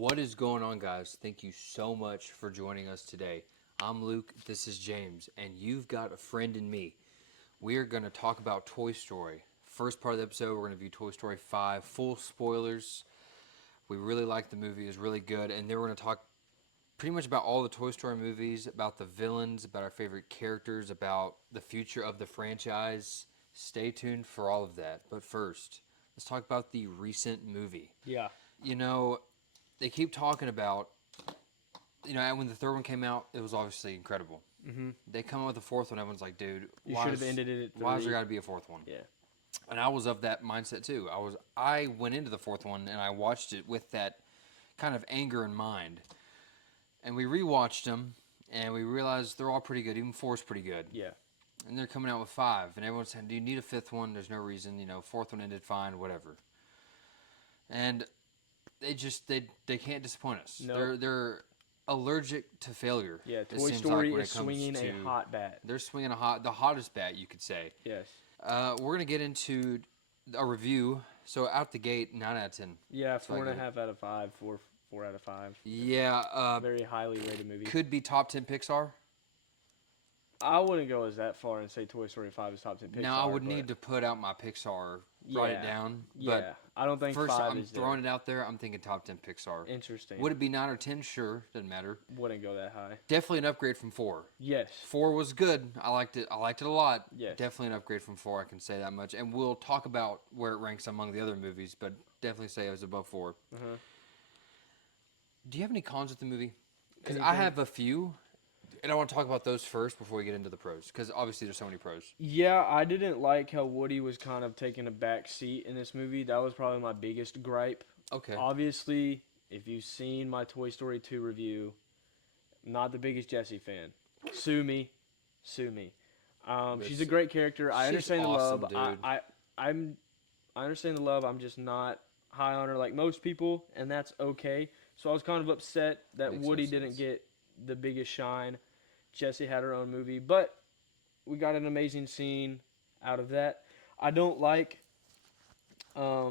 What is going on, guys? Thank you so much for joining us today. I'm Luke, this is James, and you've got a friend in me. We are going to talk about Toy Story. First part of the episode, we're going to view Toy Story 5, full spoilers. We really liked the movie, it was really good, and then we're going to talk pretty much about all the Toy Story movies, about the villains, about our favorite characters, about the future of the franchise. Stay tuned for all of that. But first, let's talk about the recent movie. Yeah. You know, they keep talking about, and when the third one came out, it was obviously incredible. Mm-hmm. They come out with the fourth one, everyone's like, dude, You should have ended it at 3. why has there got to be a fourth one? Yeah. And I was of that mindset too. I went into the fourth one and I watched it with that kind of anger in mind. And we rewatched them and we realized they're all pretty good. Even 4 is pretty good. Yeah. And they're coming out with 5, and everyone's saying, do you need a 5th one? There's no reason. Fourth one ended fine, whatever. And they can't disappoint us. Nope. They're allergic to failure. Yeah. It Toy seems Story when is it comes swinging to- a hot bat. They're swinging the hottest bat, you could say. Yes. We're gonna get into a review. So out the gate, 9 out of 10. Yeah. So I 4.5 out of 5. 4 out of 5. Yeah. Very highly rated movie. Could be top 10 Pixar. I wouldn't go as that far and say Toy Story 5 is top 10 Pixar. Now I would but need to put out my Pixar, write it Yeah. down. Yeah. But I don't think first, 5 I'm is throwing it out there. I'm thinking top 10 Pixar. Interesting. Would it be 9 or 10? Sure, doesn't matter. Wouldn't go that high. Definitely an upgrade from 4. Yes. 4 was good. I liked it. I liked it a lot. Yes. Definitely an upgrade from 4. I can say that much. And we'll talk about where it ranks among the other movies, but definitely say it was above 4. Uh-huh. Do you have any cons with the movie? Because I Anything? have a few, and I want to talk about those first before we get into the pros. Because obviously there's so many pros. Yeah, I didn't like how Woody was kind of taking a back seat in this movie. That was probably my biggest gripe. Okay. Obviously, if you've seen my Toy Story 2 review, not the biggest Jessie fan. Sue me. She's a great character. I She's understand awesome, the love. dude. I understand the love. I'm just not high on her like most people, and that's okay. So I was kind of upset that Makes no Woody sense. didn't get the biggest shine. Jessie had her own movie, but we got an amazing scene out of that. I don't like. I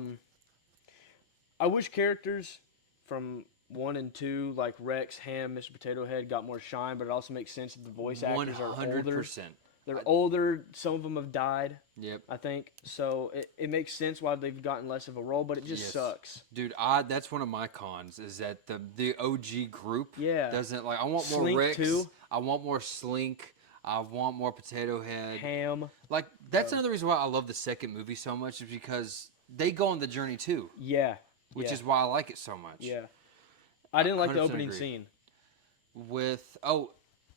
wish characters from 1 and 2, like Rex, Ham, Mr. Potato Head, got more shine, but it also makes sense that the voice actors are older. 100%. They're older. Some of them have died, Yep. I think. So it makes sense why they've gotten less of a role, but it just Yes. sucks. Dude, that's one of my cons is that the OG group Yeah. doesn't like. I want more Slink, Rex. too. I want more Slink. I want more Potato Head. Ham. Like that's another reason why I love the second movie so much is because they go on the journey too, Yeah. which yeah. is why I like it so much. Yeah. I didn't like the 100% opening agree. scene.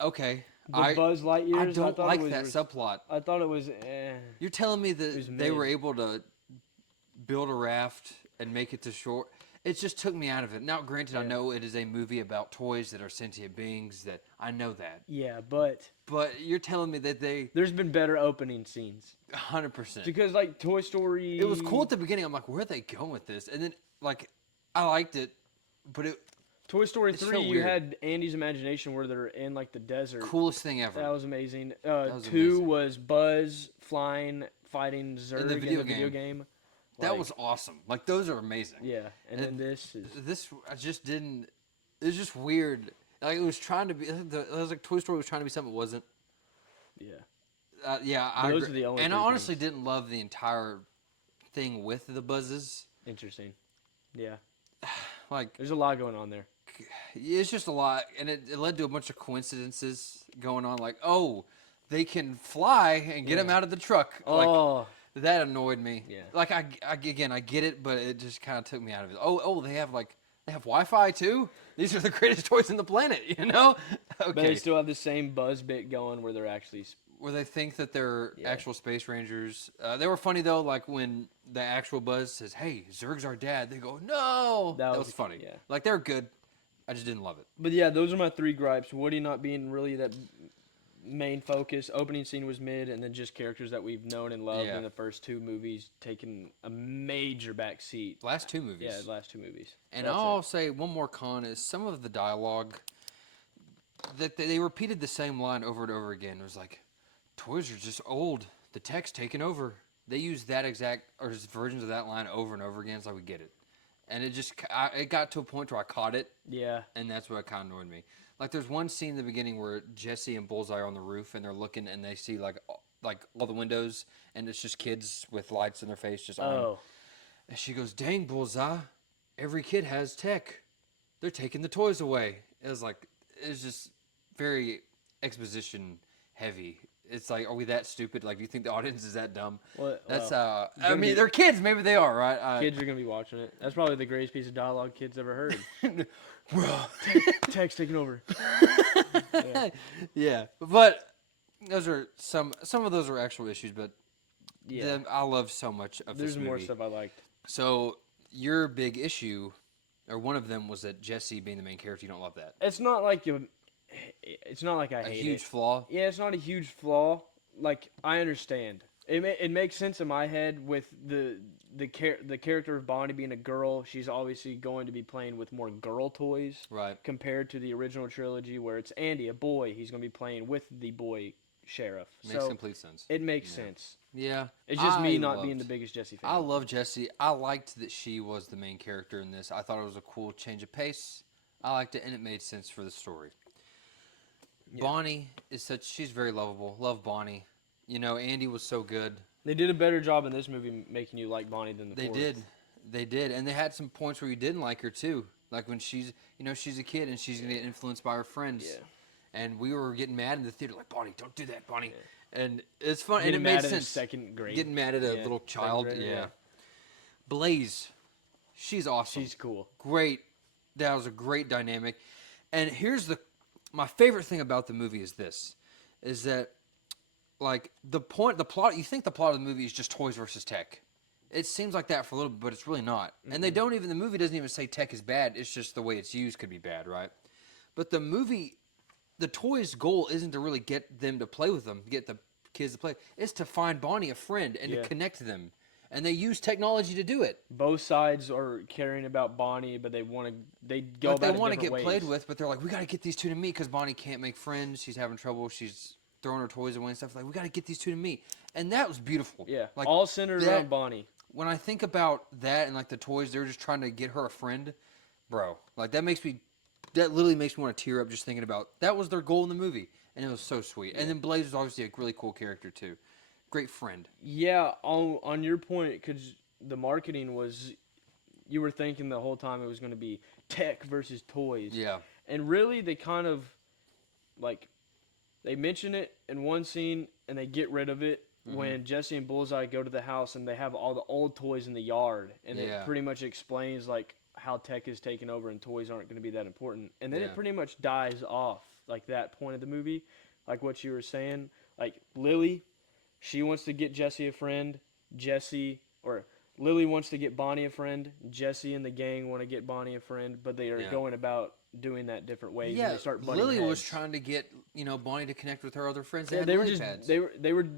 Okay. The Buzz Lightyears. I don't thought like it was, that subplot. I thought it was. You're telling me It was that they were mid. able to build a raft and make it to shore? It just took me out of it. Now, granted, I Yeah. know it is a movie about toys that are sentient beings. That I know that, Yeah, but but you're telling me that they there's been better opening scenes 100%. because like Toy Story. It was cool at the beginning. I'm like, where are they going with this? And then like, I liked it, but it Toy Story It's so 3, you weird. had Andy's imagination where they're in like the desert. coolest thing ever. That was amazing. was 2 amazing. was Buzz flying, fighting Zurg in the video game. That Like, was awesome. Like those are amazing. yeah. And then this is This I just didn't. It was just weird. Like it was trying to be. It was like Toy Story was trying to be something it wasn't. yeah. Yeah, I Those agree. are the only And I three honestly didn't love the entire thing with the buzzes. Interesting. Yeah. Like There's a lot going on there. it's just a lot, and it led to a bunch of coincidences going on. Like oh, they can fly and get them Yeah. out of the truck. Like Oh, that annoyed me. Yeah. Like I get it, but it just kind of took me out of it. Oh, they have Wi-Fi too. These are the greatest toys on the planet, you know? but they Okay. still have the same buzz bit going where they're actually. Where they think that they're Yeah. actual space rangers. They were funny though, like when the actual Buzz says, "Hey, Zurg's our dad." They go, "No." That was funny. yeah. Like they're good. I just didn't love it. But yeah, those are my 3 gripes. Woody not being really that main focus. Opening scene was mid, and then just characters that we've known and loved Yeah. in the first 2 movies taking a major back seat. Last 2 movies. Yeah, the last 2 movies. And That's I'll it. say one more con is some of the dialogue that they repeated the same line over and over again. It was like, "Toys are just old. The tech's taken over." They use that exact or just versions of that line over and over again. It's like we get it. and it got to a point where I caught it, Yeah. and that's what kind of annoyed me. Like there's one scene in the beginning where Jesse and Bullseye are on the roof and they're looking and they see like all the windows and it's just kids with lights in their face just on. Oh. And she goes, "Dang, Bullseye, every kid has tech. They're taking the toys away." It's just very exposition heavy. It's like, are we that stupid? Like, do you think the audience is that dumb? That's Well, I mean, they're kids. Maybe they are, right? kids are gonna be watching it. That's probably the greatest piece of dialogue kids ever heard. Bro. Tech's taking over. Yeah, but those are some of those are actual issues, but Yeah. I love so much of There's this movie. more stuff I liked. So your big issue, or one of them, was that Jesse being the main character. You don't love that. It's not like it's not like I A hate huge it. flaw. Yeah, it's not a huge flaw. Like I understand. It makes sense in my head with the character of Bonnie being a girl. She's obviously going to be playing with more girl toys, Right. compared to the original trilogy where it's Andy, a boy. He's going to be playing with the boy sheriff. Makes So complete sense. it makes Yeah. sense. Yeah. It's just me not being the biggest Jesse fan. I love Jessie. I liked that she was the main character in this. I thought it was a cool change of pace. I liked it, and it made sense for the story. Yeah. Bonnie she's very lovable. Love Bonnie. You know, Andy was so good. They did a better job in this movie making you like Bonnie than the They fourth. did, and they had some points where you didn't like her too. Like when she's a kid and she's gonna get influenced by her friends. Yeah. And we were getting mad in the theater, like, Bonnie, don't do that, Bonnie. Yeah. And it's fun, Getting and it made mad at sense. second grade. Getting mad at a little child, grader, yeah. Blaze, she's awesome. She's cool. Great. That was a great dynamic. And here's my favorite thing about the movie is that like the plot. You think the plot of the movie is just toys versus tech. It seems like that for a little bit, but it's really not. Mm-hmm. And the movie doesn't even say tech is bad. It's just the way it's used could be bad, right? But the toys' goal isn't to really get them to play with them, get the kids to play. It's to find Bonnie a friend and to connect them. And they use technology to do it. Both sides are caring about Bonnie, but they want to They want to get played with, but they're like, we got to get these two to meet because Bonnie can't make friends. She's having trouble. She's throwing her toys away and stuff. Like, we got to get these two to meet. And that was beautiful. Yeah, like, all centered around Bonnie. When I think about that and like the toys, they're just trying to get her a friend, bro. Like that literally makes me want to tear up just thinking about that was their goal in the movie, and it was so sweet. And then Blaze was obviously a really cool character too, great friend. Yeah, on your point, because the marketing was, you were thinking the whole time it was going to be tech versus toys. Yeah, and really they kind of like they mention it in one scene and they get rid of it. When Jesse and Bullseye go to the house and they have all the old toys in the yard, and it pretty much explains like how tech is taking over and toys aren't going to be that important, and then it pretty much dies off like that point of the movie, like what you were saying. Like Lily, she wants to get Jesse a friend. Lily wants to get Bonnie a friend. Jesse and the gang want to get Bonnie a friend, but they are going about doing that different ways. Yeah, and they start butting Lily heads. was trying to get Bonnie to connect with her other friends. Yeah, they were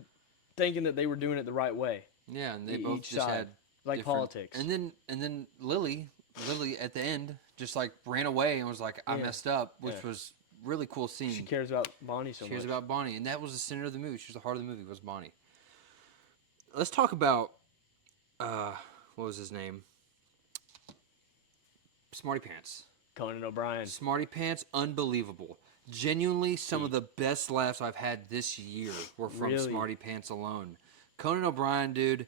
thinking that they were doing it the right way. Yeah, and they both just had like politics. And then Lily at the end just like ran away and was like, I messed up, which was really cool scene. She cares about Bonnie so much. She cares about Bonnie, and that was the center of the movie. She was the heart of the movie, was Bonnie. Let's talk about what was his name? Smarty Pants. Conan O'Brien. Smarty Pants, unbelievable. Genuinely, some of the best laughs I've had this year were from Smarty Pants alone. Conan O'Brien, dude,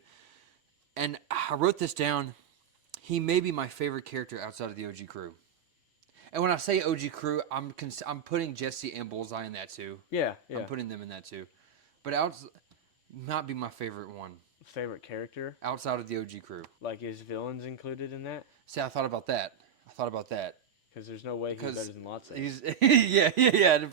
and I wrote this down. He may be my favorite character outside of the OG crew. And when I say OG crew, I'm putting Jesse and Bullseye in that too. Yeah. I'm putting them in that too. But not be my favorite one. Favorite character? Outside of the OG crew. Like, is villains included in that? See, I thought about that. Because there's no way he's better than Lotso. Yeah.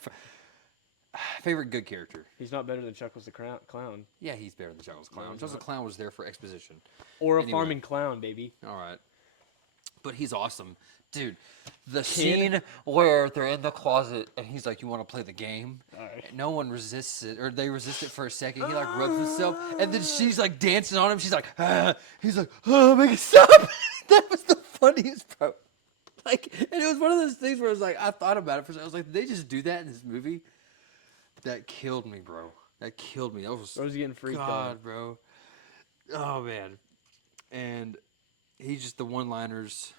Favorite good character. He's not better than Chuckles the Clown. Yeah, he's better than Chuckles the Clown. Chuckles the Clown was there for exposition. Or a farming clown, baby. All right. But he's awesome. Dude, the scene where they're in the closet and he's like, you want to play the game? All right. No one resists it, or they resist it for a second. He like rubs himself, and then she's like dancing on him. She's like, ah. He's like, oh, make it stop. That was the funniest, bro. Like, and it was one of those things where I was like, I thought about it for a second. I was like, did they just do that in this movie? That killed me, bro. That killed me. That was getting freaked out, bro. Oh man, and he's just the one-liners.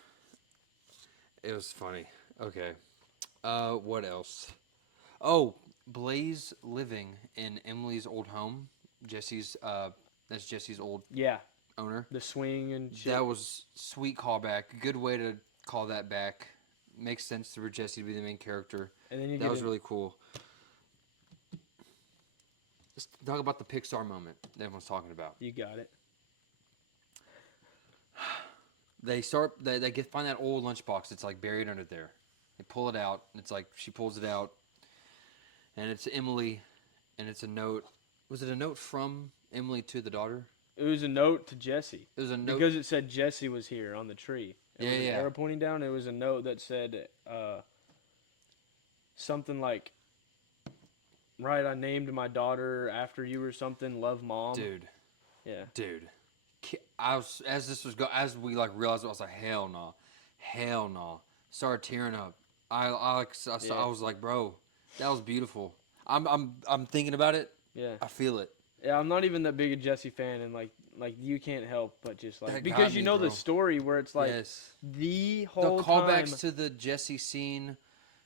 It was funny. Okay. What else? Oh, Blaze living in Emily's old home. Jesse's that's Jesse's old Yeah, owner. the swing and shit. That was sweet callback. Good way to call that back. Makes sense for Jesse to be the main character. And then you That get was in, really cool. Let's talk about the Pixar moment that everyone's talking about. you got it. They find that old lunchbox that's like buried under there. They pull it out. And it's like she pulls it out, and it's Emily, and it's a note. Was it a note from Emily to the daughter? It was a note to Jesse. It was a note Because it said Jesse was here on the tree. It was an Yeah. arrow pointing down. It was a note that said something like, right, I named my daughter after you or something. Love, Mom. Dude. Yeah. Dude. I was as we like realized it, I was like, hell no, hell no. Started tearing up. I was like, bro, that was beautiful. I'm thinking about it. Yeah. I feel it. Yeah, I'm not even that big a Jesse fan, and like you can't help but just like, That because got you me, know bro. the story where it's like Yes. the The whole callbacks time. to the Jesse scene.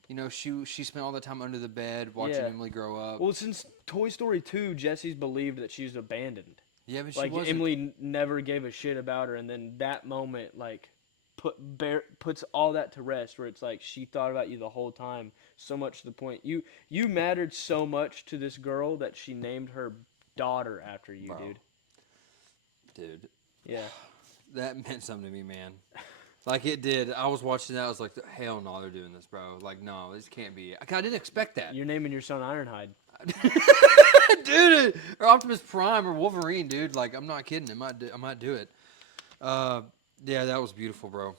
You know, she spent all the time under the bed watching Yeah. Emily grow up. Well, since Toy Story 2, Jesse's believed that she's abandoned. Yeah, but she Like wasn't. Emily never gave a shit about her, and then that moment like puts all that to rest, where it's like she thought about you the whole time, so much to the point you mattered so much to this girl that she named her daughter after you, Bro. dude. Dude, Yeah. that meant something to me, man. Like it did. I was watching that. I was like, hell no, they're doing this, bro. Like, no, this can't be. I didn't expect that. You're naming your son Ironhide. Dude, or Optimus Prime or Wolverine, dude. Like, I'm not kidding. I might do it. Yeah, that was beautiful, bro.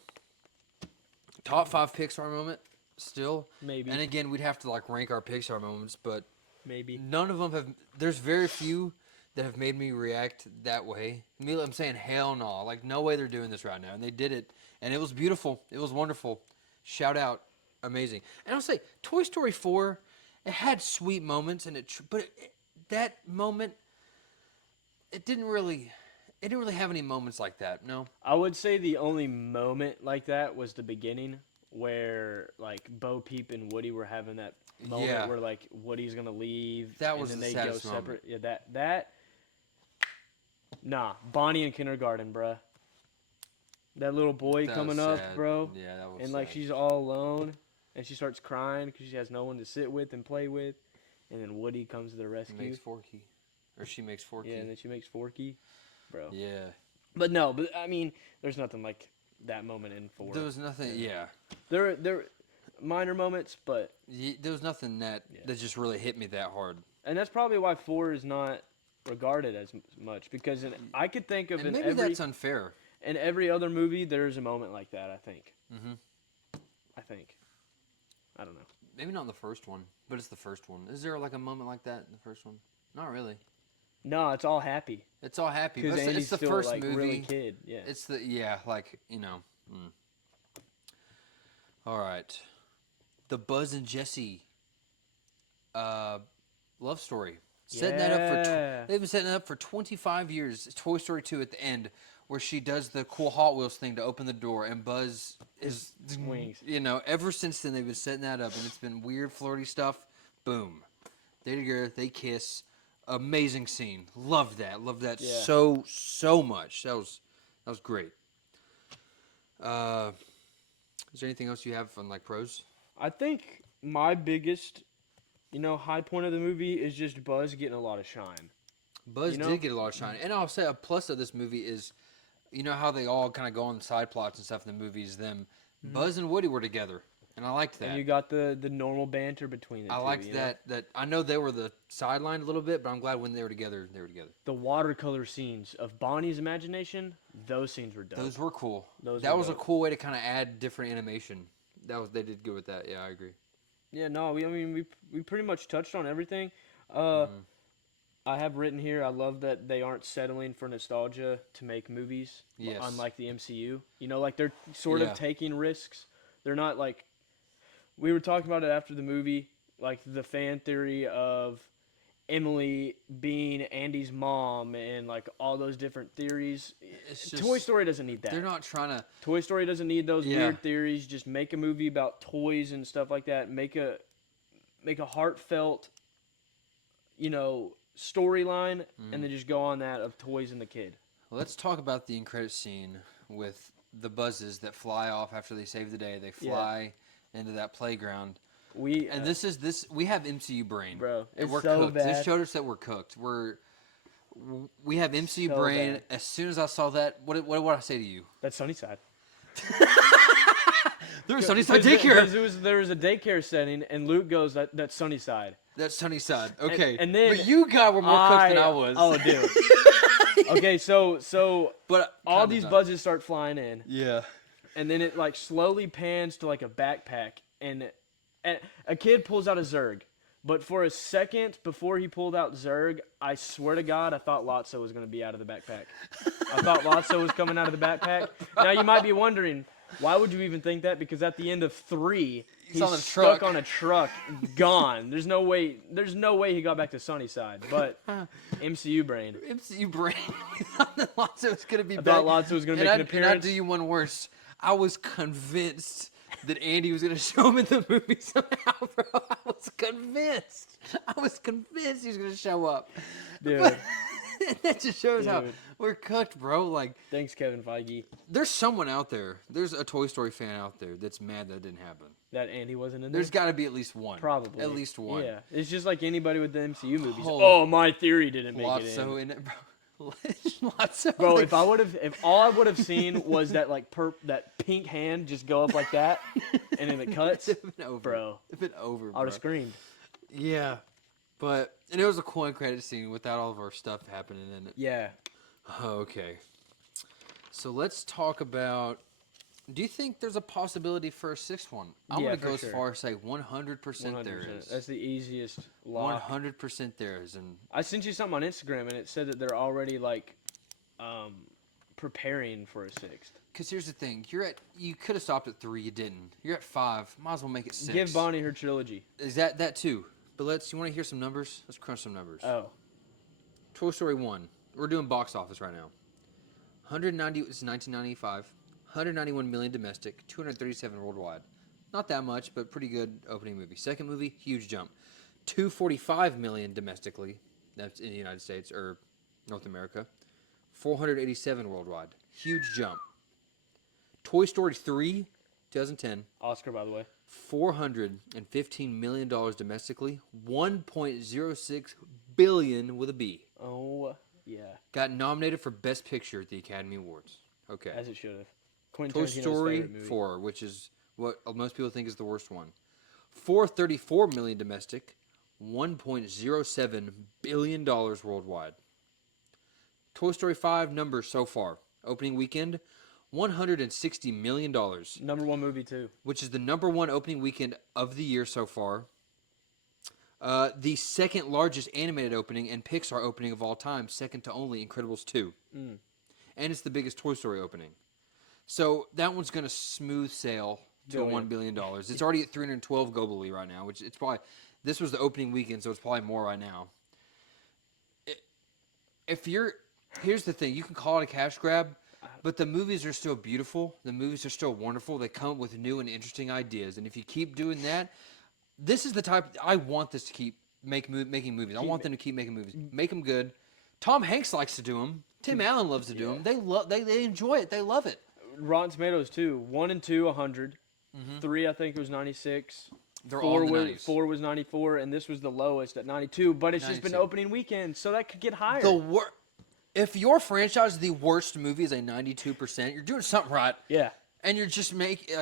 Top 5 Pixar moment, still. Maybe. And again, we'd have to like rank our Pixar moments, but Maybe. none of them have. There's very few that have made me react that way. I'm saying hell no, like no way they're doing this right now, and they did it, and it was beautiful. It was wonderful. Shout out, amazing. And I'll say, Toy Story 4, it had sweet moments, and that moment, it didn't really have any moments like that. No. I would say the only moment like that was the beginning, where like Bo Peep and Woody were having that moment Yeah. where like Woody's gonna leave, That and was then the they saddest go moment. separate. Yeah, that. Nah, Bonnie in kindergarten, bruh. That little boy That coming was up, sad. bro, Yeah, that was and like sad. she's all alone, and she starts crying because she has no one to sit with and play with, and then Woody comes to the He rescue. makes Forky. Or she makes Forky. Yeah, and then she makes Forky, bro. Yeah. But no, but I mean, there's nothing like that moment in 4. There was nothing, yeah. There minor moments, but There was nothing that just really hit me that hard. and that's probably why 4 is not regarded as much, because I could think of And in maybe that's unfair. every other movie there's a moment like that. I think. Mm-hmm. I don't know. Maybe not in the first one, but it's the first one. Is there like a moment like that in the first one? Not really. No, it's all happy. It's all happy. Because But Andy's it's the still first like movie. really kid. Yeah. It's the like you know. All right, the Buzz and Jesse love story. Setting that up for they've been setting it up for 25 years. It's Toy Story 2 at the end, where she does the cool Hot Wheels thing to open the door, and Buzz is Swings. You know, ever since then they've been setting that up, and it's been weird, flirty stuff. Boom, they together, they kiss. Amazing scene. Loved that. Loved that Yeah. so much. That was great. Is there anything else you have on like pros? I think my biggest, high point of the movie is just Buzz getting a lot of shine. Buzz did get a lot of shine, and I'll say a plus of this movie is, you know how they all kind of go on the side plots and stuff in the movies. Buzz and Woody were together, and I liked that. And you got the normal banter between the two. I liked that. That I know they were the sideline a little bit, but I'm glad when they were together, they were together. The watercolor scenes of Bonnie's imagination, those scenes were dope. Those were cool. That was a cool way to kind of add different animation. They did good with that. Yeah, I agree. Yeah, no, we pretty much touched on everything. I have written here, I love that they aren't settling for nostalgia to make movies. Yes. Unlike the MCU. Like they're sort Yeah. of taking risks. They're not like, we were talking about it after the movie, like the fan theory of Emily being Andy's mom and like all those different theories. It's just, Toy Story doesn't need that. They're not trying to. Toy Story doesn't need those Yeah. weird theories. Just make a movie about toys and stuff like that. Make a heartfelt, storyline, and then just go on that of toys and the kid. Let's talk about the end credit scene with the buzzes that fly off after they save the day. They fly into that playground. We have MCU brain, bro. And we're so cooked. bad. This showed us that we're cooked. We have MCU brain. Bad. As soon as I saw that, what did I say to you? That's Sunnyside. There was Sunnyside daycare. There was a daycare setting, and Luke goes, "That's Sunnyside." That's Sunnyside. Okay, and then but you guys were more cooked than I was. Oh, dude. Okay, so but all these buzzes start flying in. Yeah. And then it like slowly pans to like a backpack, and a kid pulls out a Zerg. But for a second before he pulled out Zerg, I swear to God, I thought Lotso was going to be out of the backpack. I thought Lotso was coming out of the backpack. Now you might be wondering, why would you even think that? Because at the end of 3, he's stuck on a truck, gone. There's no way he got back to Sunnyside. But MCU brain. MCU brain. We thought that Lotso was going to be back. I thought Lotso was going to make an appearance. And I'd do you one worse. I was convinced that Andy was going to show him in the movie somehow, bro. I was convinced he was going to show up. Dude. That just shows how we're cooked, bro. Like, thanks, Kevin Feige. There's someone out there. There's a Toy Story fan out there that's mad that it didn't happen. That Andy wasn't in there? There's got to be at least one. Probably. At least one. Yeah. It's just like anybody with the MCU movies. Oh, my theory didn't make it in. Lotso in it, bro. Lotso. Bro, if all I would have seen was that like that pink hand just go up like that, and then it cuts, it's been over. Bro. It's been over, bro. I would have screamed. Yeah. And it was a cool credit scene without all of our stuff happening in it. Yeah. Okay. So let's talk about. Do you think there's a possibility for a 6th one? I'm going to go as far as say 100% there is. That's the easiest lock. 100% there is. And I sent you something on Instagram, and it said that they're already like preparing for a 6th. Because here's the thing. You could have stopped at 3. You didn't. You're at 5. Might as well make it 6. Give Bonnie her trilogy. Is that too? But you want to hear some numbers? Let's crunch some numbers. Oh. Toy Story 1. We're doing box office right now. 190. It's 1995. 191 million domestic. 237 worldwide. Not that much, but pretty good opening movie. Second movie, huge jump. 245 million domestically. That's in the United States or North America. 487 worldwide. Huge jump. Toy Story 3, 2010. Oscar, by the way. $415 million domestically, 1.06 billion with a B. Oh, yeah. Got nominated for Best Picture at the Academy Awards. Okay. As it should have. Toy Story 4, which is what most people think is the worst one. $434 million domestic, $1.07 billion worldwide. Toy Story 5 numbers so far. Opening weekend, $160 million. Number 1 movie, too. Which is the number 1 opening weekend of the year so far. The second largest animated opening and Pixar opening of all time, second to only Incredibles 2. And it's the biggest Toy Story opening. So that one's going to smooth sail to $1 billion. It's already at 312 globally right now, which it's probably... This was the opening weekend, so it's probably more right now. Here's the thing. You can call it a cash grab, but the movies are still beautiful. The movies are still wonderful. They come up with new and interesting ideas. And if you keep doing that, this is the type... I want this to keep making movies. I want them to keep making movies. Make them good. Tom Hanks likes to do them. Tim Allen loves to do them. They enjoy it. They love it. Rotten Tomatoes, too. 1 and 2, 100. 3, I think, was 96. They're all in the 90s. 4 was 94, and this was the lowest at 92. But it's just been opening weekend, so that could get higher. If your franchise is the worst movie is a 92%, you're doing something right. Yeah. And you're just making,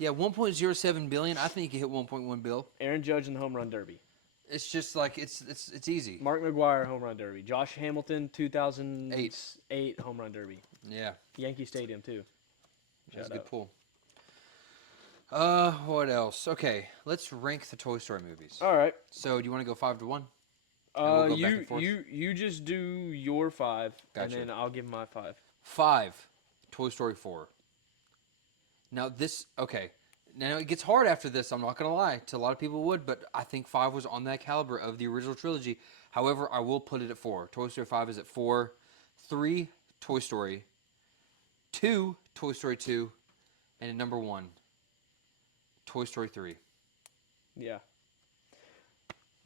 1.07 billion. I think you can hit 1.1 bill. Aaron Judge in the Home Run Derby. It's just like, it's easy. Mark McGwire, Home Run Derby. Josh Hamilton, 2008 Home Run Derby. Yeah. Yankee Stadium, too. That's a good pull. What else? Okay, let's rank the Toy Story movies. All right. So, do you want to go 5 to 1? You just do your 5, Gotcha. and then I'll give my 5. 5, Toy Story 4. Now now it gets hard after this. I'm not gonna lie. To a lot of people would, but I think 5 was on that caliber of the original trilogy. However, I will put it at 4. Toy Story 5 is at 4. 3, Toy Story. 2, Toy Story 2, and at number 1, Toy Story 3. Yeah.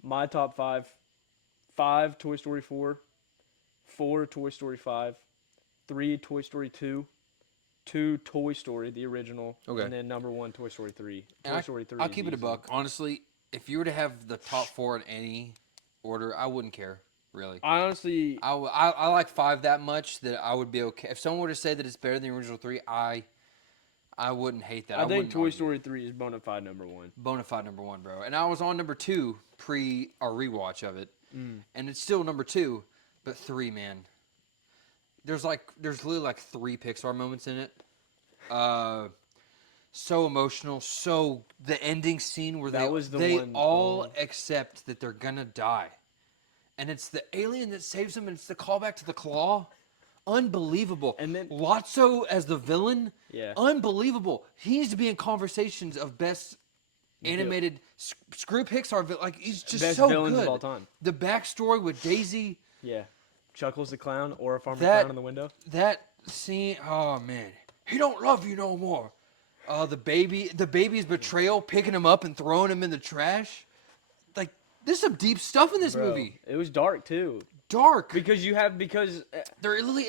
My top 5: 5 Toy Story 4, 4 Toy Story 5, 3 Toy Story 2, 2 Toy Story the original, Okay. and then number 1 Toy Story 3. And Toy Story 3. I'll is keep it a easy. buck. Honestly, if you were to have the top 4 in any order, I wouldn't care. Really. I honestly, I like 5 that much that I would be okay. If someone were to say that it's better than the original 3, I wouldn't hate that. I think wouldn't Toy argue. Story 3 is bona fide number 1. Bona fide number 1, bro. And I was on number 2 pre our rewatch of it, and it's still number 2, but 3, man. There's literally like 3 Pixar moments in it. So emotional. So the ending scene where That was the they one, all accept that they're gonna die, and it's the alien that saves them, and it's the callback to the claw. Unbelievable. And then Lotso as the villain. Yeah. Unbelievable. He needs to be in conversations of best animated. Screw Pixar. Like he's just Best so villains good. of all time. The backstory with Daisy. Yeah. Chuckles the clown or a farmer That- clown in the window. That scene. Oh man. He don't love you no more. The baby's betrayal, picking him up and throwing him in the trash. Like there's some deep stuff in this Bro, movie. it was dark too. Dark. Because They're literally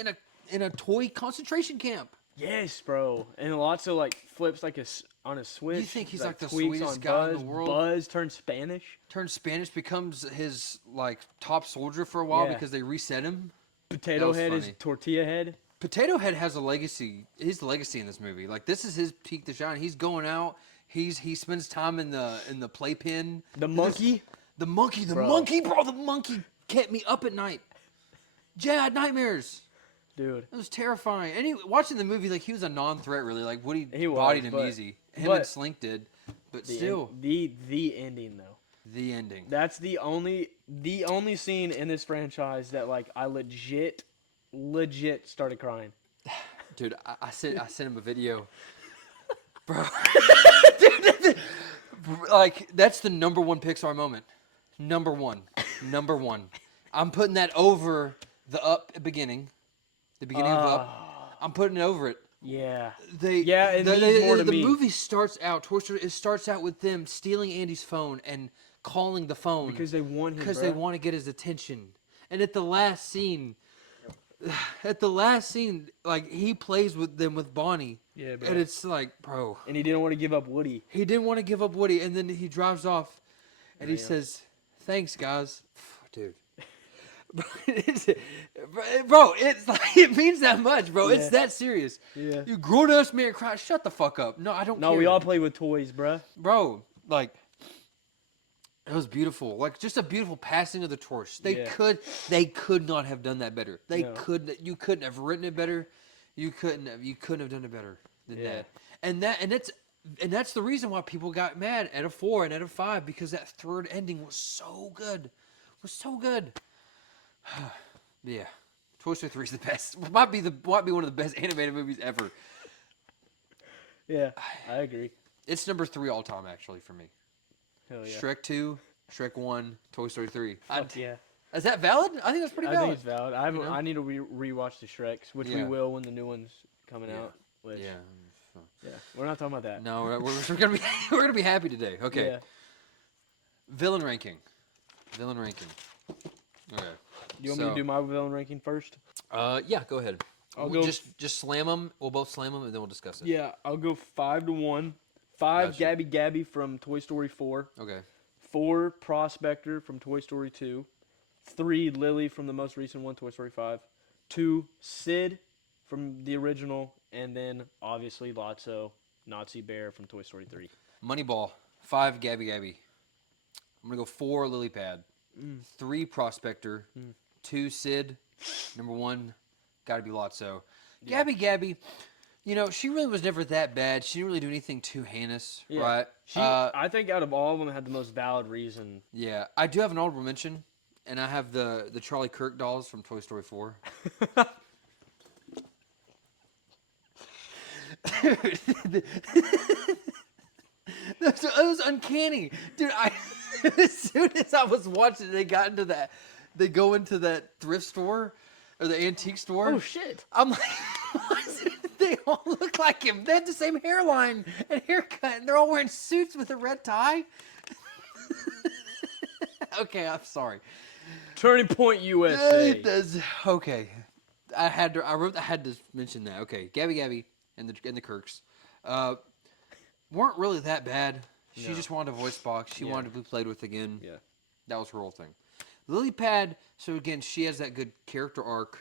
in a toy concentration camp. yes, bro. And Lotso like flips like on a switch. You think he's like the tweaks sweetest on guy in Buzz. the world? Buzz turns Spanish. Turns Spanish, becomes his like top soldier for a while Yeah. because they reset him. Potato was Head is funny. Tortilla Head. Potato Head has a legacy. His legacy in this movie, like this is his peak to shine. He's going out. He spends time in the playpen. The monkey. The monkey, Bro. The monkey kept me up at night. Yeah, I had nightmares. Dude. It was terrifying. And watching the movie, like he was a non-threat, really. Like Woody He was, bodied him but- easy. Him but and Slink did, but The still, the ending though. the ending. That's the only scene in this franchise that like I legit started crying. Dude, I sent him a video, bro. Like that's the number 1 Pixar moment. Number one. I'm putting that over the Up beginning, the beginning of Up. I'm putting it over it. Yeah. It means more to the me. movie starts out. Toy Story. It starts out with them stealing Andy's phone and calling the phone Because they want him, because bruh. they want to get his attention. And at the last scene, like he plays with them with Bonnie. Yeah, bro. And it's like, bro, And he didn't want to give up Woody. he didn't want to give up Woody, and then he drives off, and he Yeah. says, "Thanks, guys, dude." Bro, it's like it means that much, bro. It's Yeah. that serious. Yeah. You grown ass man cry. Shut the fuck up. No, I don't No, care. we all play with toys, bruh. Bro, like it was beautiful. Like just a beautiful passing of the torch. They could not have done that better. No. You couldn't have written it better. You couldn't have done it better than Yeah. that. And that's the reason why people got mad at a 4 and at a 5 because that third ending was so good. Yeah. Toy Story 3 is the best. Might be one of the best animated movies ever. Yeah, I agree. It's number 3 all time actually for me. Hell yeah. Shrek 2, Shrek 1, Toy Story 3. Fuck yeah. Is that valid? I think that's pretty I valid. think it's valid. I know? need to rewatch the Shreks, which we Yeah. will when the new one's coming Yeah. out. Which, Yeah. yeah, we're not talking about that. No, we're gonna be we're gonna be happy today. Okay. Yeah. Villain ranking. Okay. Do you want me to do my villain ranking first? Yeah, go ahead. I'll We'll go- just slam them. We'll both slam them, and then we'll discuss it. Yeah, I'll go 5-1. 5 Gotcha. Gabby Gabby from Toy Story 4. Okay. 4 Prospector from Toy Story 2. 3 Lily from the most recent one, Toy Story 5. 2 Sid from the original, and then obviously Lotso, Nazi Bear from Toy Story 3. Moneyball. 5 Gabby Gabby. I'm gonna go 4 Lily Pad. 3 Prospector. 2 Sid. Number 1, gotta be Lotso. Gabby Gabby. You know, she really was never that bad. She didn't really do anything too heinous, Yeah. right? She, I think out of all of them, had the most valid reason. Yeah, I do have an honorable mention, and I have the Charlie Kirk dolls from Toy Story 4. It was uncanny, dude. As soon as I was watching, they go into that thrift store or the antique store. Oh shit! I'm like, why they all look like him. They have the same hairline and haircut, and they're all wearing suits with a red tie. Okay, I'm sorry. Turning Point USA. It does. Okay, I had to mention that. Okay, Gabby and the Kirks, weren't really that bad. She No. just wanted a voice box. She Yeah. wanted to be played with again. Yeah. That was her whole thing. Lily Pad. So again, she has that good character arc,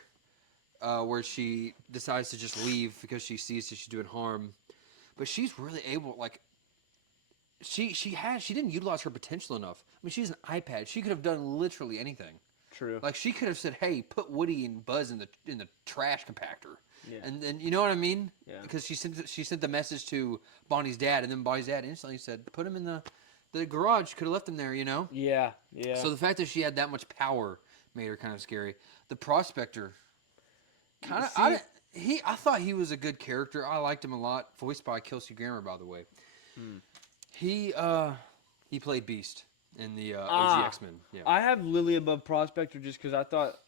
where she decides to just leave because she sees that she's doing harm, but she's really able. Like, she didn't utilize her potential enough. I mean, she's an iPad. She could have done literally anything. True. Like, she could have said, "Hey, put Woody and Buzz in the trash compactor," Yeah. and then you know what I mean? Yeah. Because she sent the message to Bonnie's dad, and then Bonnie's dad instantly said, "Put him in the garage." Could have left him there, you know. Yeah. Yeah. So the fact that she had that much power made her kind of scary. The prospector, kind of. I thought he was a good character. I liked him a lot. Voiced by Kelsey Grammer, by the way. He played Beast in the OG X-Men. Yeah. I have Lily above Prospector just because I thought.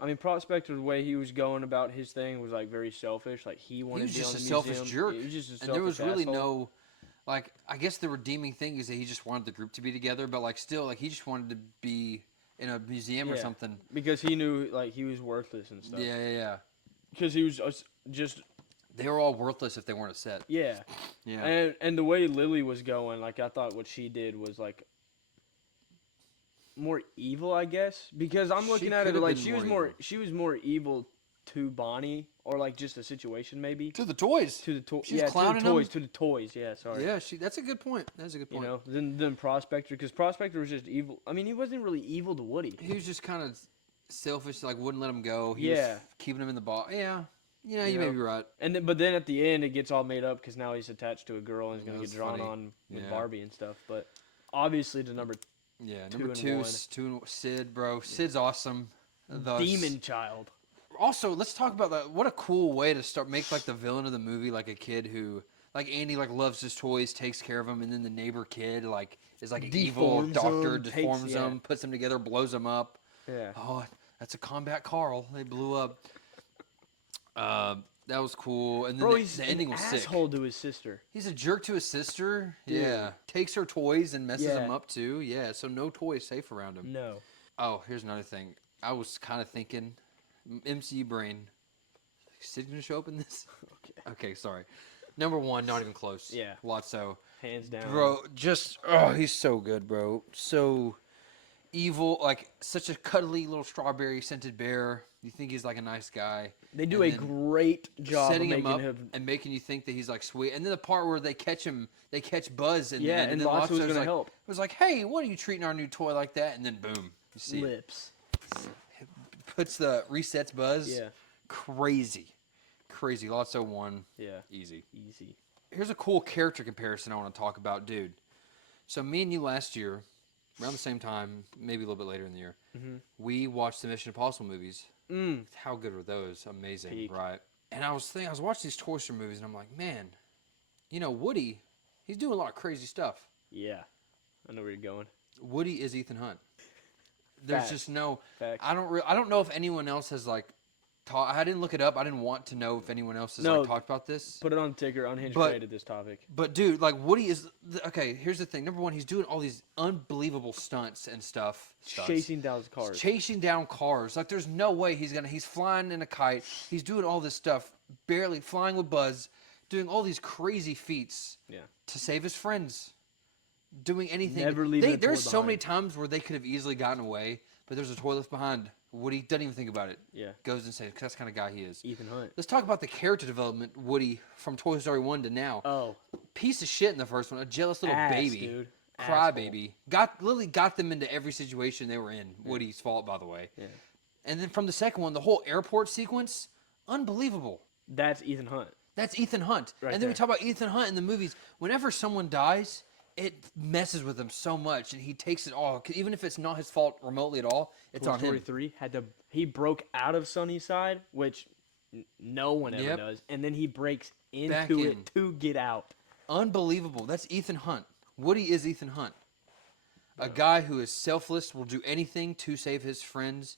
I mean, Prospector, the way he was going about his thing was like very selfish. Like he wanted He was to be just on a the selfish museum. jerk. He was just a selfish And there was really asshole. no, like, I guess the redeeming thing is that he just wanted the group to be together, but like still, like he just wanted to be in a museum or Yeah. something. Because he knew like he was worthless and stuff. Yeah. Because he was just They were all worthless if they weren't a set. yeah. Yeah. And the way Lily was going, like I thought what she did was like more evil, I guess. Because I'm looking She at it could've like been she was more evil. she was more evil to Bonnie or like just a situation maybe. To the toys. To the toys. She was Yeah, clowning to the toys. them. To the toys. Yeah, sorry. Yeah, that's a good point. That's a good You point. know, then Prospector, because Prospector was just evil. I mean, he wasn't really evil to Woody. He was just kind of selfish, like wouldn't let him go. He Yeah. was keeping him in the ball. Yeah. Yeah, You you may know? be right. And then, but then at the end, it gets all made up because now he's attached to a girl and he's gonna That's get drawn funny. on with Yeah. Barbie and stuff. But obviously, the number Yeah, Two number and two, one. Sid, bro. Sid's awesome. demon child. Also, let's talk about that. What a cool way to make like the villain of the movie like a kid who, like Andy, like loves his toys, takes care of them, and then the neighbor kid like is like an evil Deforms doctor, them, deforms yeah. them, puts them together, blows them up. Yeah. Oh, that's a Combat Carl. They blew up. That was cool. And then Bro, he's the ending an was sick. asshole to his sister. He's a jerk to his sister. Dude. Yeah. Takes her toys and messes Yeah. them up too. Yeah. So no toys safe around him. No. Oh, here's another thing. I was kind of thinking, MCU brain. Is Sid gonna show up in this? Okay, sorry. Number one, not even close. Yeah. Lotso. Hands down. Bro, he's so good, bro. So evil, like such a cuddly little strawberry scented bear. You think he's like a nice guy. They do And a then great job of setting him making up him. and making you think that he's like sweet. And then the part where they catch Buzz in the Yeah, end, and then Lotso was Lotso's gonna like, help. It was like, hey, what are you treating our new toy like that? And then boom, you see it. Lips. Resets Buzz. Yeah. Crazy. Lotso won. Yeah. Easy. Easy. Here's a cool character comparison I want to talk about, dude. So me and you last year, around the same time, maybe a little bit later in the year, we watched the Mission Impossible movies. How good were those? Amazing, Peak. right? And I was watching these Toy Story movies, and I'm like, man, Woody, he's doing a lot of crazy stuff. Yeah. I know where you're going. Woody is Ethan Hunt. There's Facts. just no. Facts. I don't know if anyone else has like. I didn't look it up. I didn't want to know if anyone else has No. like talked about this. Put it on the ticker. Unhinged But- created this topic. But dude, like Woody is okay. Here's the thing. Number one, he's doing all these unbelievable stunts and stuff. Chasing down cars. Chasing down cars. Like there's no way he's flying in a kite. He's doing all this stuff, barely flying with Buzz, doing all these crazy feats Yeah. to save his friends. Doing anything. Never leaving a toy There's so many behind. times where they could have easily gotten away, but there's a toy left behind. Woody doesn't even think about it. Yeah. Goes and saves, because that's the kind of guy he is. Ethan Hunt. Let's talk about the character development, Woody, from Toy Story 1 to now. Oh. Piece of shit in the first one. A jealous little Ass, baby. dude. Crybaby. Lily got them into every situation they were in. Woody's fault, by the way. Yeah. And then from the second one, the whole airport sequence, unbelievable. That's Ethan Hunt. That's Ethan Hunt. Right and then we there. talk about Ethan Hunt in the movies. Whenever someone dies, it messes with him so much, and he takes it all. 'Cause even if it's not his fault remotely at all, it's Toy on Story him. 3 he broke out of Sunnyside, which no one ever Yep. does, and then he breaks Back into in. it to get out. Unbelievable. That's Ethan Hunt. Woody is Ethan Hunt. A guy who is selfless, will do anything to save his friends,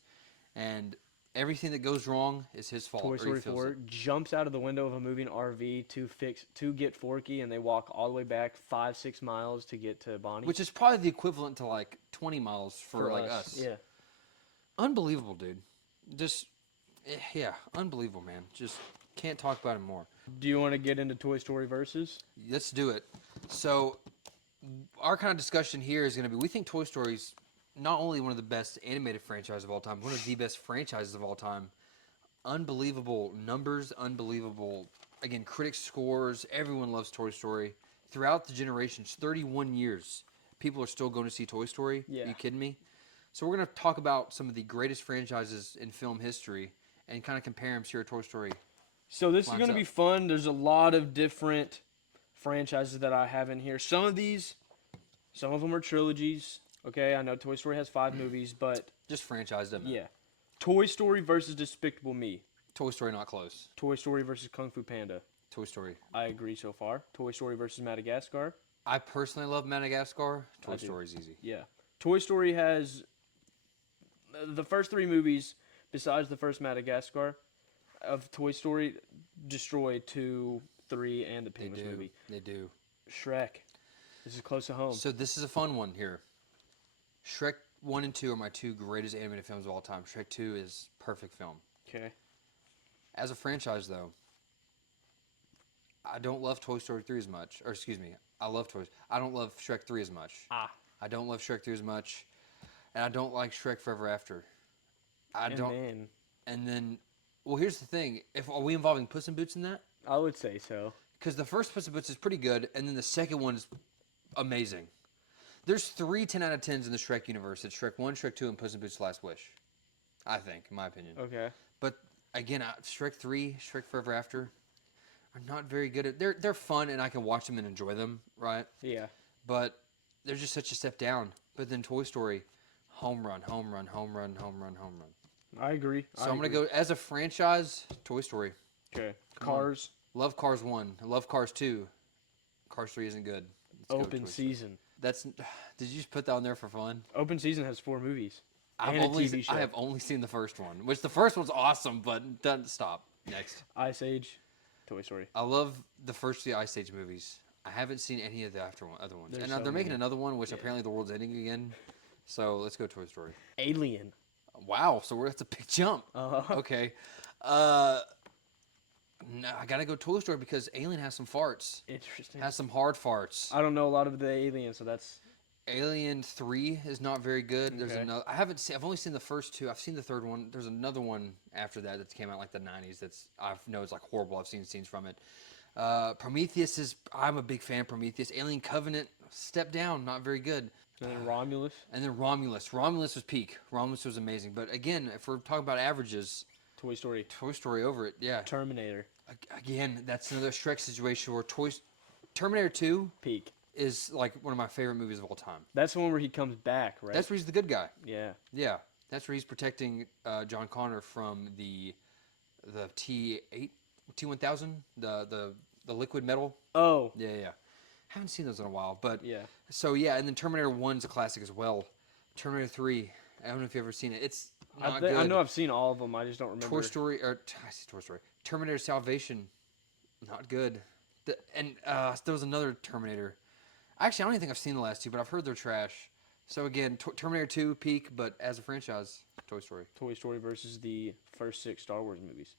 and everything that goes wrong is his fault. Toy or he Story feels 4 it. jumps out of the window of a moving RV to get Forky, and they walk all the way back 5-6 miles to get to Bonnie. Which is probably the equivalent to like 20 miles for like us. Yeah. Unbelievable, dude. Just, yeah, unbelievable, man. Just can't talk about him more. Do you want to get into Toy Story versus? Let's do it. So, our kind of discussion here is going to be, we think Toy Story's not only one of the best animated franchises of all time, one of the best franchises of all time. Unbelievable numbers, unbelievable, again, critics scores. Everyone loves Toy Story. Throughout the generations, 31 years, people are still going to see Toy Story. Yeah. Are you kidding me? So we're going to talk about some of the greatest franchises in film history and kind of compare them to your Toy Story. So this is going to be fun. There's a lot of different franchises that I have in here. Some of them are trilogies. Okay, I know Toy Story has 5 movies, but just franchised them. Yeah. Toy Story versus Despicable Me. Toy Story not close. Toy Story versus Kung Fu Panda. Toy Story. I agree so far. Toy Story versus Madagascar. I personally love Madagascar. Toy Story's easy. Yeah. Toy Story has the first 3 movies, besides the first Madagascar, of Toy Story, destroy 2, 3, and the Penguins movie. They do. Shrek. This is close to home. So this is a fun one here. Shrek 1 and 2 are my 2 greatest animated films of all time. Shrek 2 is perfect film. Okay. As a franchise, though, I don't love Toy Story 3 as much. Or, excuse me, I love Toys. I don't love Shrek 3 as much. I don't love Shrek 3 as much. And I don't like Shrek Forever After. And then, well, here's the thing. Are we involving Puss in Boots in that? I would say so. Because the first Puss in Boots is pretty good, and then the second one is amazing. There's 3 10 out of 10s in the Shrek universe. It's Shrek 1, Shrek 2, and Puss in Boots' Last Wish. I think, in my opinion. Okay. But, again, Shrek 3, Shrek Forever After are not very good. They're fun, and I can watch them and enjoy them, right? Yeah. But they're just such a step down. But then Toy Story, home run, home run, home run, home run, home run. I agree. So I'm going to go, as a franchise, Toy Story. Okay. Cars. Love Cars 1. I love Cars 2. Cars 3 isn't good. Open Season. Did you just put that on there for fun? Open Season has 4 movies. I have only seen the first one, which the first one's awesome, but doesn't stop. Next. Ice Age, Toy Story. I love the first 3 Ice Age movies. I haven't seen any of the other ones. They're making another one, which apparently the world's ending again. So let's go Toy Story. Alien. Wow, so that's a big jump. Okay. No, I gotta go Toy Story because Alien has some farts. Interesting. Has some hard farts. I don't know a lot of the Aliens, so that's. Alien 3 is not very good. There's Okay. another. I've only seen the first 2. I've seen the third one. There's another one after that came out like the 90s. I know it's like horrible. I've seen scenes from it. Prometheus is. I'm a big fan of Prometheus. Alien Covenant, step down, not very good. And then Romulus. And then Romulus. Romulus was peak. Romulus was amazing. But again, if we're talking about averages, Toy Story. Toy Story over it. Yeah. Terminator. Again, that's another Shrek situation where Terminator 2 Peak. is like one of my favorite movies of all time. That's the one where he comes back, right? That's where he's the good guy. Yeah. Yeah. That's where he's protecting John Connor from the T-1000, the liquid metal. Oh. Yeah. Haven't seen those in a while, but yeah. So yeah, and then Terminator 1's a classic as well. Terminator 3, I don't know if you've ever seen it. It's not good. I know I've seen all of them. I just don't remember. Toy Story. Terminator Salvation, not good. There was another Terminator. Actually, I don't even think I've seen the last 2, but I've heard they're trash. So again, Terminator 2 peak, but as a franchise, Toy Story. Toy Story versus the first 6 Star Wars movies.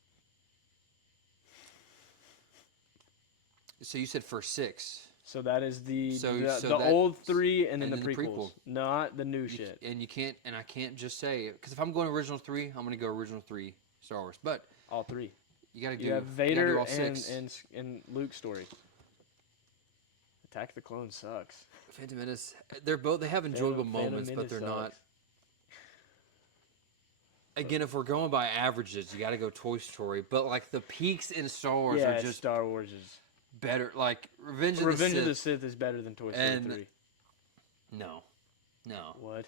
So you said first 6. So that is the the old 3 and then the the prequels, prequel. not the new shit. And I can't just say, because if I'm going original 3, I'm going to go original 3 Star Wars. But all 3. You got to do. You have Vader all 6. and Luke's story. Attack of the Clones sucks. Phantom Menace. They have enjoyable moments, but they're not. Again, if we're going by averages, you got to go Toy Story. But like the peaks in Star Wars are just Star Wars is better. Like Revenge of the Sith is better than Toy Story 3. No. What?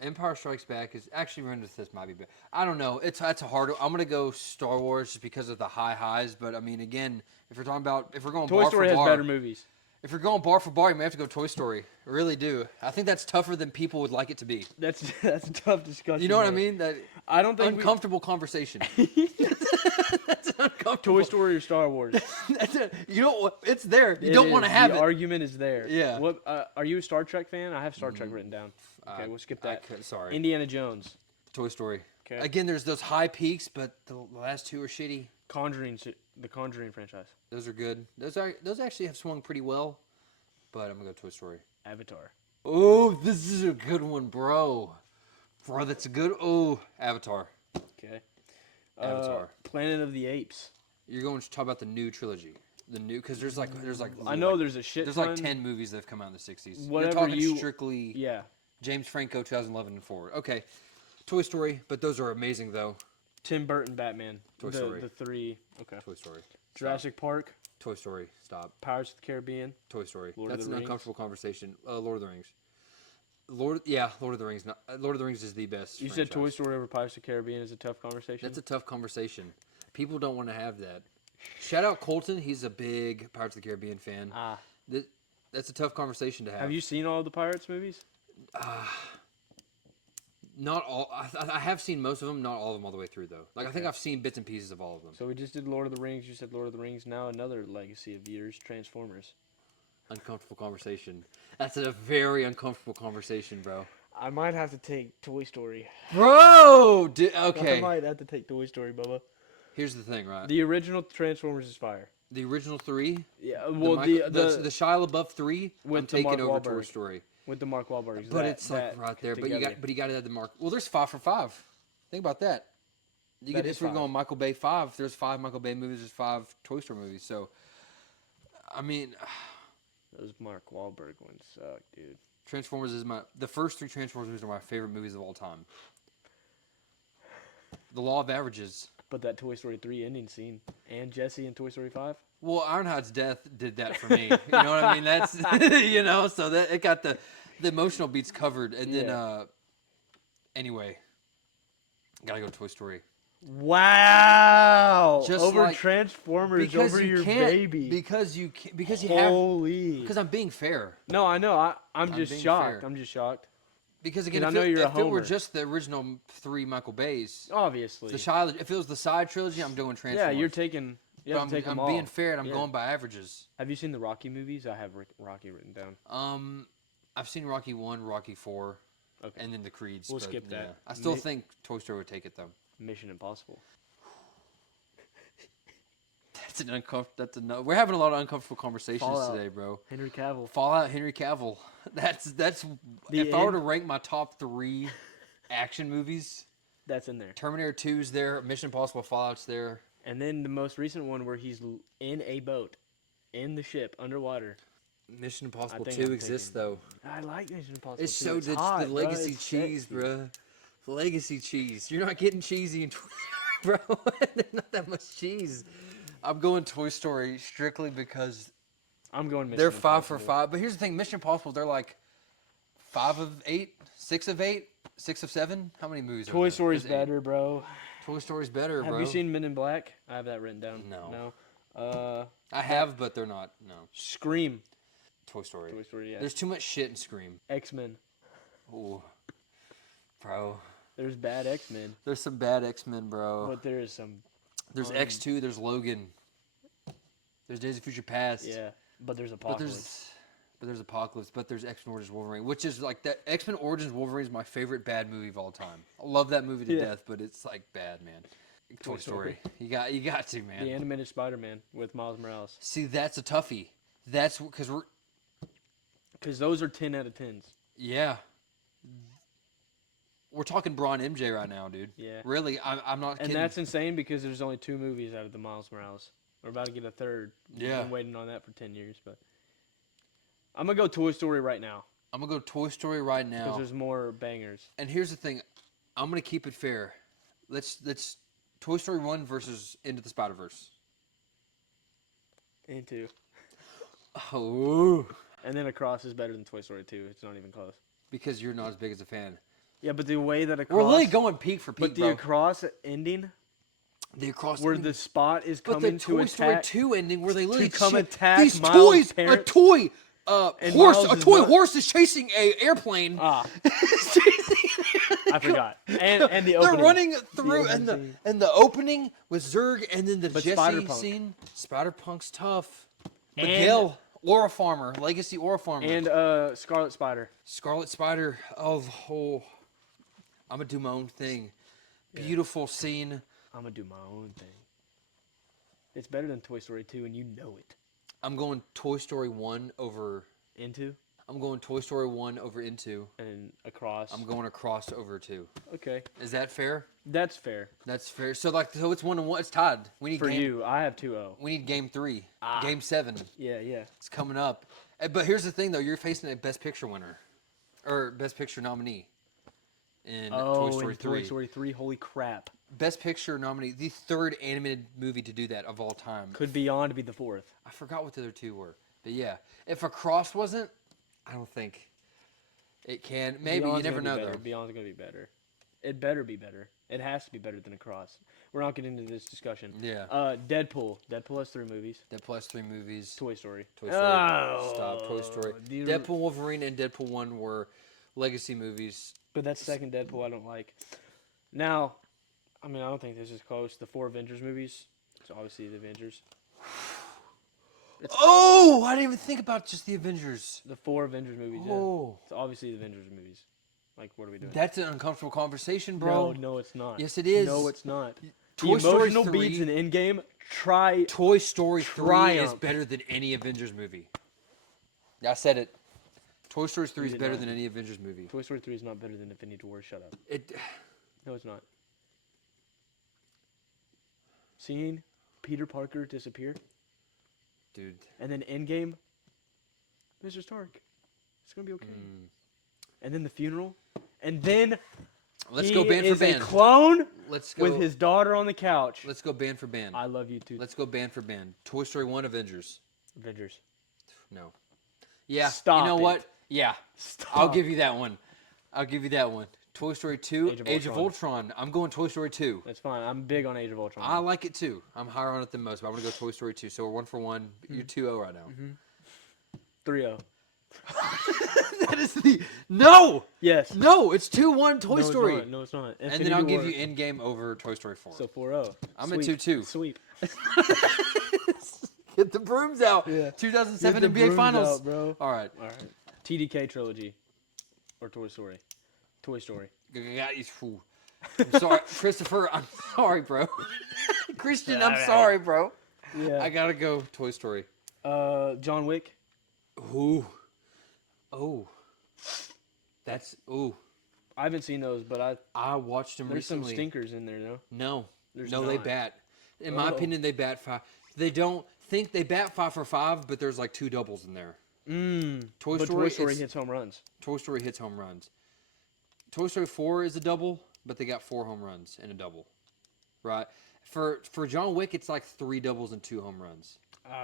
Empire Strikes Back is actually Revenge of the Sith might be better. I don't know. That's a hard. I'm gonna go Star Wars just because of the high highs. But I mean, again, if we're going Toy Story has better movies. If you're going bar for bar, you may have to go Toy Story. I really do. I think that's tougher than people would like it to be. That's a tough discussion. You know what I man. mean? That I don't think uncomfortable conversation. That's uncomfortable. Toy Story or Star Wars. You know what? It's there. You don't want to have the it. The argument is there. Yeah. What are you a Star Trek fan? I have Star Trek written down. Okay, we'll skip that. Sorry. Indiana Jones. Toy Story. Okay. Again, there's those high peaks, but the last two are shitty. The Conjuring franchise. Those are good. Those actually have swung pretty well, but I'm gonna go Toy Story. Avatar. Oh, this is a good one, bro. Bro, that's a good. Oh, Avatar. Okay. Avatar. Planet of the Apes. You're going to talk about the new trilogy, because there's like. I know there's a shit. There's ton. like 10 movies that have come out in the 60s. Whatever You're talking strictly. Yeah. James Franco, 2011 and forward. Okay, Toy Story, but those are amazing though. Tim Burton Batman. Toy Story. The three. Okay. Toy Story. Jurassic Park. Toy Story. Stop. Pirates of the Caribbean. Toy Story. Lord of That's the an Rings. uncomfortable conversation. Lord of the Rings. Lord of the Rings. Lord of the Rings is the best. You franchise. said Toy Story over Pirates of the Caribbean is a tough conversation. That's a tough conversation. People don't want to have that. Shout out Colton. He's a big Pirates of the Caribbean fan. That's a tough conversation to have. Have you seen all of the Pirates movies? Not all. I have seen most of them. Not all of them all the way through though. Like I think I've seen bits and pieces of all of them. So we just did Lord of the Rings. You said Lord of the Rings. Now another legacy of yours, Transformers. Uncomfortable conversation. That's a very uncomfortable conversation, bro. I might have to take Toy Story. Bro! Okay. I might have to take Toy Story, Bubba. Here's the thing, right? The original Transformers is fire. The original three? Yeah, well, the Shia LaBeouf three, with I'm taking Mark over Wahlberg. Toy Story. With the Mark Wahlberg. But it's like right there. But you got to add the Mark. Well, there's 5 for 5. Think about that. You get if we're going Michael Bay 5. There's 5 Michael Bay movies. There's 5 Toy Story movies. So, I mean, those Mark Wahlberg ones suck, dude. Transformers is the first 3 Transformers movies are my favorite movies of all time. The Law of Averages. But that Toy Story 3 ending scene and Jesse in Toy Story 5. Well, Ironhide's death did that for me. You know what I mean? That's so that it got the emotional beats covered, and then anyway, gotta go Toy Story. Wow! Just over like, Transformers, over your baby. Because you Holy! Because I'm being fair. No, I know. I'm just shocked. Fair. I'm just shocked. Because again, I know you're a if it were homer. just the original 3 Michael Bays, Obviously. if it was the side trilogy, I'm doing Transformers. Yeah, you're taking. You have to take them all. I'm being fair, and I'm going by averages. Have you seen the Rocky movies? I have Rocky written down. I've seen Rocky 1, Rocky 4, and then the Creeds. We'll skip that. Yeah. I still think Toy Story would take it though. Mission Impossible. We're having a lot of uncomfortable conversations Fallout. today, bro. Henry Cavill. Fallout, Henry Cavill. That's if I were to rank my top 3 action movies, that's in there. Terminator 2's there, Mission Impossible, Fallout's there. And then the most recent one where he's in a boat, in the ship, underwater. Mission Impossible 2 exists though. I like Mission Impossible. It's 2. so It's it's hot, the legacy cheese, sexy. bro. Legacy cheese. You're not getting cheesy in Toy Story, bro. There's not that much cheese. I'm going Toy Story strictly because I'm going Mission they're Impossible. 5 for 5. But here's the thing: Mission Impossible, they're like 5 of 8, 6 of 8, 6 of 7. How many movies? Toy are Story's there? better, bro. Toy Story's better, bro. Have you seen Men in Black? I have that written down. No. No. I have, but they're not. No. Scream. Toy Story. Toy Story, yeah. There's too much shit in Scream. X-Men. Ooh, bro. There's bad X-Men. There's some bad X-Men, bro. But there is some. There's X2. There's Logan. There's Days of Future Past. Yeah, but there's Apocalypse. But there's Apocalypse. But there's X-Men Origins Wolverine, which is like that. X-Men Origins Wolverine is my favorite bad movie of all time. I love that movie to death, but it's like bad, man. Toy Story. You got to, man. The animated Spider-Man with Miles Morales. See, that's a toughie. That's because those are 10 out of 10s. Yeah. We're talking Braun MJ right now, dude. Yeah. Really, I'm not kidding. And that's insane because there's only 2 movies out of the Miles Morales. We're about to get a third. Yeah. We've been waiting on that for 10 years, but I'm gonna go Toy Story right now. I'm gonna go Toy Story right now. Because there's more bangers. And here's the thing, I'm gonna keep it fair. Let's Toy Story 1 versus Into the Spider-Verse. Into. Oh. And then Across is better than Toy Story 2. It's not even close. Because you're not as big as a fan. Yeah, but the way that Across... We're really going peak for peak, But the bro. Across ending... They cross where the Spot is but coming the to Toy Story attack 2 ending where they literally come shit, attack these Miles' toys, parents. And horse, Miles a is toy not- horse is chasing a airplane. Ah, I forgot. And the They're opening. running The through opening scene. and the opening with Zurg and then the But Jesse Spider-Punk. scene. Spider-Punk's tough. And- Miguel, Aura Farmer, Legacy Aura Farmer. And Scarlet Spider. Scarlet Spider. Oh, I'm gonna do my own thing. Beautiful scene. I'm gonna do my own thing. It's better than Toy Story 2, and you know it. I'm going Toy Story 1 over. Into I'm going Toy Story 1 over Into. and across. I'm going across over 2. Okay, Is that fair? that's fair. That's fair. So it's 1-1. It's tied. We need For you, I have 2-0. We need game 3. Ah. Game 7. Yeah. It's coming up. But here's the thing, though. You're facing a Best Picture winner. Or Best Picture nominee. In Toy Story 3. Toy Story 3, holy crap. Best Picture nominee. The third animated movie to do that of all time. Could Beyond be the fourth. I forgot what the other 2 were. But yeah. If Across wasn't, I don't think it can. Maybe. Beyond's you never gonna be know, better. though. Beyond's gonna be better. It better be better. It has to be better than Across. We're not getting into this discussion. Yeah. Deadpool. Deadpool has 3 movies. Deadpool has 3 movies. Toy Story. Toy Story. Oh, Stop. Toy Story. Deadpool, Wolverine, and Deadpool 1 were legacy movies. But that second Deadpool I don't like. Now, I mean, I don't think this is close. The 4 Avengers movies. It's obviously the Avengers. Oh, I didn't even think about just the Avengers. The 4 Avengers movies. Yeah. Oh, It's obviously the Avengers movies. Like, what are we doing? that's an uncomfortable conversation, bro. No, it's not. Yes, it is. No, it's not. Toy The Story emotional 3 beats in Endgame. Try. Toy Story 3 is Triumph. better than any Avengers movie. I said it. Toy Story 3 is did better not. than any Avengers movie. Toy Story 3 is not better than Infinity War. Shut up. It. No, it's not. Seeing Peter Parker disappear, Dude. and then Endgame, Mr. Stark, it's gonna be okay. And then the funeral, and then Let's he go band for is a band. clone Let's go. with his daughter on the couch. Let's go band for band. I love you too. Let's go band for band. Toy Story 1, Avengers. Avengers. No. Yeah. Stop You know it. what? Yeah. Stop. I'll give you that one. Toy Story 2, Age of Age of Ultron. I'm going Toy Story 2. That's fine. I'm big on Age of Ultron. I like it too. I'm higher on it than most, but I'm going to go Toy Story 2. So we're 1 for 1. You're 2-0 right now. 3-0. That is the. No! Yes. No, it's 2-1 Toy No, Story. It's not. No, it's not. And then I'll give you Endgame over Toy Story 4. So 4-0. I'm at Sweep. 2-2. Sweep. Get the brooms out. Yeah. 2007 Get the NBA brooms Finals. out, bro. All right. All right. TDK trilogy, or Toy Story. Toy Story. I'm sorry, Christopher. I'm sorry, bro. Christian, I'm sorry, bro. Yeah. I gotta go Toy Story. John Wick. Ooh. Oh. That's ooh. I haven't seen those, but I watched them there's recently. some stinkers in there, though. No. There's No, they not. bat. In my Oh. opinion, they bat 5. They don't think they bat 5 for 5, but there's like 2 doubles in there. Toy But Story, Toy Story it's- hits home runs. Toy Story hits home runs. Toy Story 4 is a double, but they got 4 home runs and a double. Right? For John Wick, it's like 3 doubles and 2 home runs.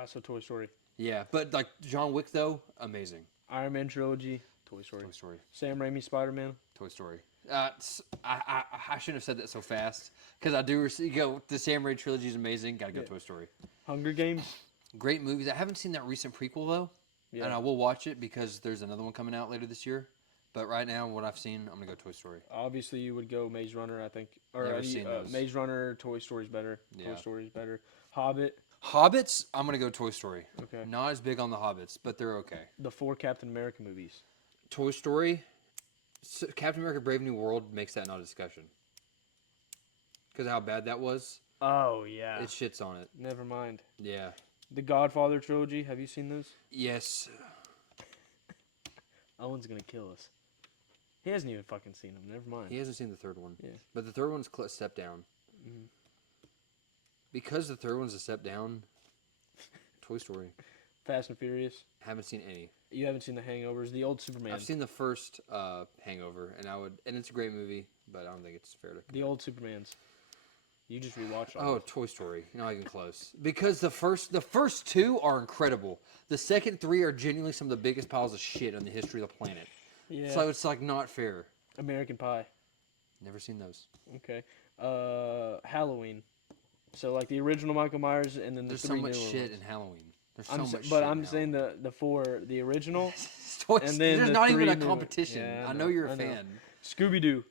So Toy Story. Yeah, but like John Wick though, amazing. Iron Man trilogy. Toy Story. Toy Story. Sam Raimi Spider-Man. Toy Story. I shouldn't have said that so fast because I do go the Sam Raimi trilogy is amazing. Gotta go Toy Story. Hunger Games. Great movies. I haven't seen that recent prequel though, and I will watch it because there's another one coming out later this year. But right now, what I've seen, I'm gonna go Toy Story. Obviously, you would go Maze Runner, I think. Or Never seen those. Maze Runner, Toy Story's better. Yeah. Toy Story's better. Hobbit. Hobbits, I'm gonna go Toy Story. Okay. Not as big on the Hobbits, but they're okay. The 4 Captain America movies. Toy Story, Captain America: Brave New World makes that not a discussion because of how bad that was. Oh, yeah. It shits on it. Never mind. Yeah. The Godfather trilogy. Have you seen those? Yes. Owen's going to kill us. He hasn't even fucking seen them. Never mind. He hasn't seen the third one. Yeah. But the third one's a step down. Because the third one's a step down. Toy Story. Fast and Furious. Haven't seen any. You haven't seen The Hangovers. The old Superman. I've seen the first Hangover, and it's a great movie, but I don't think it's fair to. The old Supermans. You just rewatched all Oh, those. Toy Story. Not even close. Because the first 2 are incredible. The second 3 are genuinely some of the biggest piles of shit on the history of the planet. Yeah. So it's like not fair. American Pie. Never seen those. Okay. Halloween. So like the original Michael Myers, and then There's the so three much newer shit ones. in Halloween. There's so much shit. But in I'm saying Halloween. the original, and then There's the not even three a new- competition. Yeah, I know you're a fan. Scooby Doo,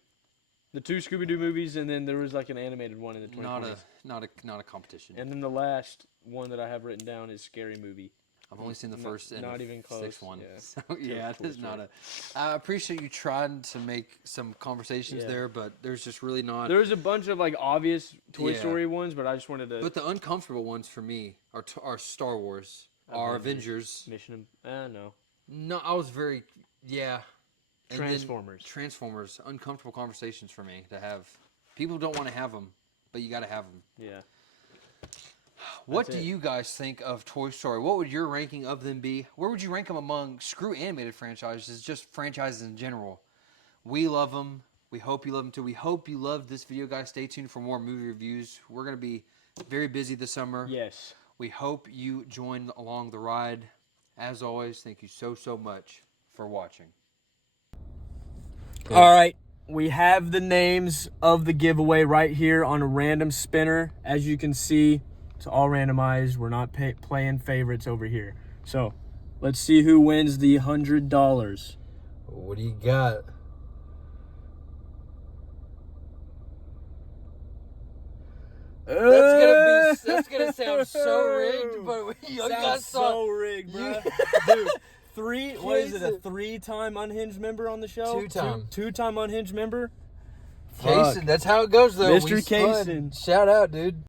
the 2 Scooby Doo movies, and then there was like an animated one in the 2020s. Not a competition. And then the last one that I have written down is Scary Movie. I've only seen the first and not the even close. sixth one. Yeah. So yeah, it is not a. I appreciate you trying to make some conversations there, but there's just really not. There's a bunch of like obvious Toy Yeah. Story ones, but I just wanted to. But the uncomfortable ones for me are Star Wars, are Avengers. Mission. No. No, I was very And then Transformers. Transformers. Uncomfortable conversations for me to have. People don't want to have them, but you got to have them. Yeah. What do you guys think of Toy Story? What would your ranking of them be? Where would you rank them among screw animated franchises, just franchises in general? We love them. We hope you love them too. We hope you loved this video, guys. Stay tuned for more movie reviews. We're going to be very busy this summer. Yes. We hope you join along the ride. As always, thank you so much for watching. All right. We have the names of the giveaway right here on a random spinner. As you can see, it's all randomized. We're not playing favorites over here. So, let's see who wins the $100. What do you got? That's gonna sound so rigged, but you guys saw so rigged, bro. Dude, what is it? A 3-time Unhinged member on the show? 2-time. 2-time Unhinged member. Kaysen, that's how it goes though. Mr. Kaysen. Shout out, dude.